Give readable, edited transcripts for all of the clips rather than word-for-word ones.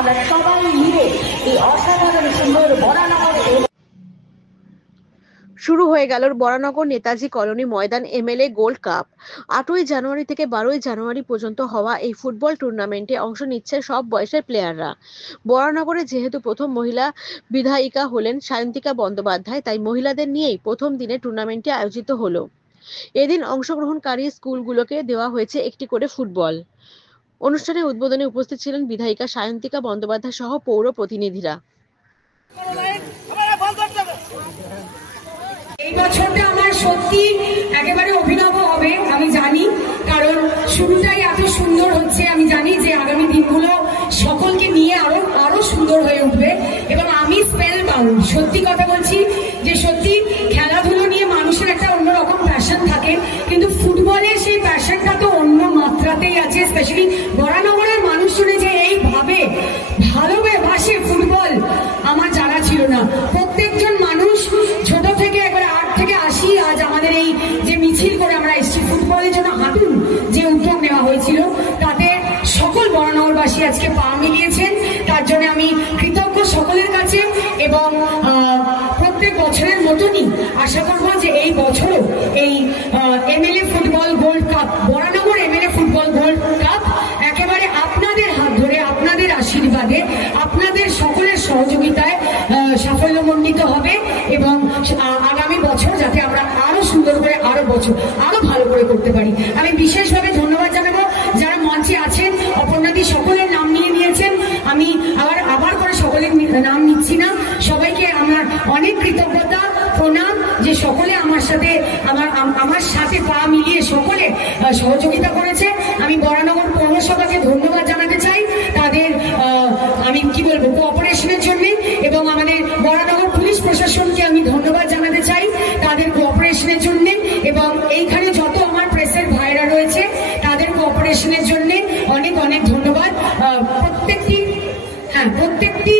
আমরা সবাই মিলে এই অসাধারণ সুন্দর বরানগর। শুরু হয়ে গেল বরানগর নেতাজি কলোনি ময়দান এমএলএ গোল্ড কাপ। 8ই জানুয়ারি থেকে 12ই জানুয়ারি পর্যন্ত হওয়া এই ফুটবল টুর্নামেন্টে অংশ নিচ্ছে সব বয়সের প্লেয়াররা। বরানগরে যেহেতু প্রথম মহিলা বিধায়িকা হলেন সায়ন্তিকা বন্দ্যোপাধ্যায়, তাই মহিলাদের নিয়েই প্রথম দিনে টুর্নামেন্টটি আয়োজিত হলো। এদিন অংশগ্রহণকারী স্কুলগুলোকে দেওয়া হয়েছে একটি করে ফুটবল। অনুষ্ঠানে উদ্বোধনে উপস্থিত ছিলেন বিধায়িকা সায়ন্তিকা বন্দ্যোপাধ্যায় সহ পৌর প্রতিনিধিরা। এই বছরটা আমার সত্যি একেবারে অভিনব হবে আমি জানি, কারণ শুরুটাই এত সুন্দর হচ্ছে। আমি জানি যে আগামী দিনগুলো সকলকে নিয়ে আরো সুন্দর হয়ে উঠবে এবং আমি স্পেল বাউন্ড। সত্যি কথা বলছি যে সত্যি খেলাধুলো নিয়ে মানুষের একটা অন্যরকম প্যাশন থাকে, কিন্তু ফুটবলের সেই প্যাশনটা তো অন্য মাত্রাতেই আছে। স্পেশালি বরানগরের মানুষজনে যে এইভাবে ভালোবাসে ফুটবল আমার জানা ছিল না। প্রত্যেকজন মানুষ ছোট থেকে একবার 8 থেকে 80 আজ আমাদের এই যে মিছিল করে আমরা এসেছি ফুটবলের জন্য হাঁটুন যে উদ্যোগ নেওয়া হয়েছিল, তাতে সকল বরানগরবাসী আজকে পা মিলিয়েছেন। তার জন্য আমি কৃতজ্ঞ সকলের কাছে এবং প্রত্যেক বছরের মতনই আশা করব যে এই বছরও এই MLA football gold cup, Baranagar MLA football gold cup একেবারে আপনাদের হাত ধরে, আপনাদের আশীর্বাদে, আপনাদের সকলের সহযোগিতায় সাফল্যমণ্ডিত হবে এবং আগামী বছর যাতে আমরা আরো সুন্দর করে আরো ভালো করে করতে পারি। আমি বিশেষভাবে ধন্যবাদ জানাবো যারা মঞ্চে আছেন। অপর্ণাদি সকলের নাম নিয়ে নিয়েছেন, আমি আবার করে সকলের নাম নিচ্ছি না। সবাইকে আমার অনেক কৃতজ্ঞতা প্রণাম যে সকলে আমার সাথে পা মিলিয়ে সকলে সহযোগিতা করেছে। আমি বরানগর পৌরসভাকে ধন্যবাদ জানাতে চাই তাদের আমি কি বলবো কোঅপারেশনের জন্য, এবং আমাদের বরানগর পুলিশ প্রশাসনকে আমি ধন্যবাদ জানাতে চাই তাদের কোঅপারেশনের জন্য, এবং এইখানে যত আমার প্রেসের ভাইরা রয়েছে তাদের কোঅপারেশনের জন্য অনেক অনেক ধন্যবাদ। প্রত্যেকটি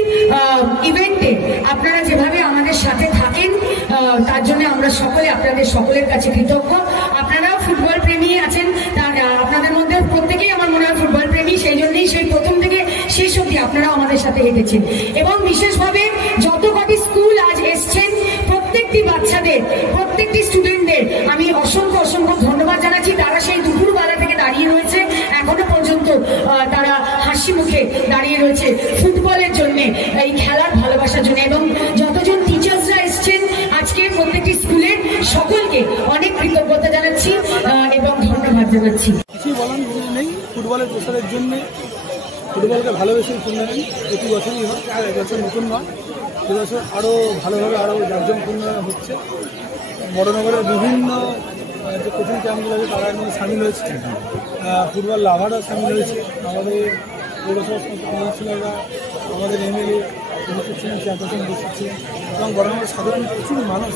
ইভেন্টে আপনারা যেভাবে আমাদের সাথে থাকেন তার জন্য আমরা আপনাদের সকলের কাছে কৃতজ্ঞ। আপনারাও ফুটবল প্রেমী আছেন, আপনাদের মধ্যে প্রত্যেকেই আমার মনে হয় ফুটবল প্রেমী, সেই জন্যই সেই প্রথম থেকে শেষ অবধি আপনারাও আমাদের সাথে হেঁটেছেন। এবং বিশেষভাবে যত কটি স্কুল আজ এসছেন প্রত্যেকটি বাচ্চাদের, প্রত্যেকটি স্টুডেন্টদের আমি অসংখ্য ধন্যবাদ জানাচ্ছি। তারা সেই দুপুরবেলা থেকে দাঁড়িয়ে রয়েছে, এখনো পর্যন্ত তারা হাসি মুখে দাঁড়িয়ে রয়েছে ফুটবলের জন্য, এই খেলার ভালোবাসার জন্য। এবং যতজন টিচার্সরা এসছেন আজকে প্রত্যেকটি স্কুলের সকলকে অনেক কৃতজ্ঞতা জানাচ্ছি এবং ধন্যবাদ জানাচ্ছি। কিছুই বলার নেই, ফুটবলের প্রসারের জন্য ফুটবলকে ভালোবেসে টুর্নামেন্ট প্রতি বছরই হয়, আর এবছর নতুন নয়, এবছর আরও ভালোভাবে আরও জাঁকজমপূর্ণ হচ্ছে। বড়নগরের বিভিন্ন যে কোচিং ক্যাম্পগুলো আছে তারা এখানে সামিল হয়েছে, ফুটবল লাভাররা সামিল হয়েছে, আমাদের পৌরসভার কাউন্সিলররা, আমাদের এমএলএ উপস্থিত ছিলেন, চেয়ারপারসন উপস্থিত ছিলেন এবং বড়নগরের সাধারণ প্রচুর মানুষ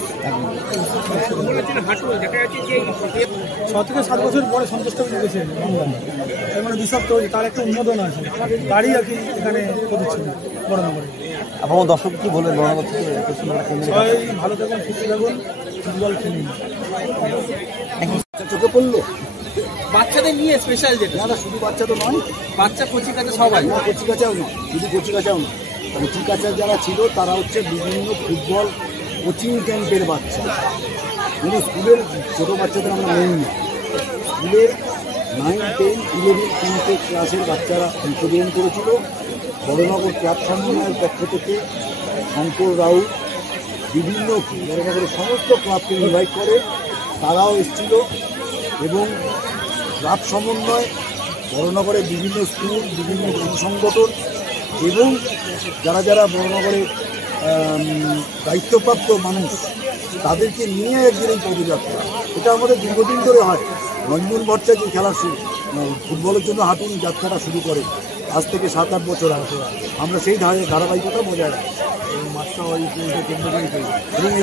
6 থেকে 7 বছর পরে সন্তুষ্ট হয়েছে। তার মানে বিষাক্ত তার একটা উন্মোদন আছে, তারই আর কি এখানে করছে বড়নগরে। আপনার দর্শক কি বলবেন বড়নগর থেকে? সবাই ভালো থাকুন, সুস্থ থাকুন, ফুটবল খেলুন। চোখে পড়লো বাচ্চাদের নিয়ে স্পেশাল যেটা, না শুধু বাচ্চা তো নয়, বাচ্চা কচি কাছে সবাই, কচি কাচাও নয়, শুধু কচি কাচাও নয়, কচি কাচা যারা ছিল তারা হচ্ছে বিভিন্ন ফুটবল কোচিং ক্যাম্পের বাচ্চা। মানে স্কুলের ছোটো বাচ্চাদের আমরা নেই না, স্কুলের 9, 10, 11, 10 ক্লাসের বাচ্চারা অংশগ্রহণ করেছিল। বড়নগর ক্লাব সম্মেলনের পক্ষ থেকে শঙ্কর রাউ বিভিন্ন বড়নগরের সমস্ত ক্লাবকে ইনভাইট করে, তারাও এসেছিল এবং ক্লাব সমন্বয় বড়নগরের বিভিন্ন স্কুল, বিভিন্ন সংগঠন এবং যারা বড়নগরের দায়িত্বপ্রাপ্ত মানুষ তাদেরকে নিয়ে একদিন এই পদযাত্রা, এটা আমাদের দীর্ঘদিন ধরে হয়। রঞ্জন ভট্টাচার্য যে খেলা ফুটবলের জন্য হাঁটুন যাত্রাটা শুরু করে আজ থেকে 7-8 বছর আগে, আমরা সেই ধারাবাহিকতা বজায় রাখি এবং মাত্রা কেন্দ্র করে এবং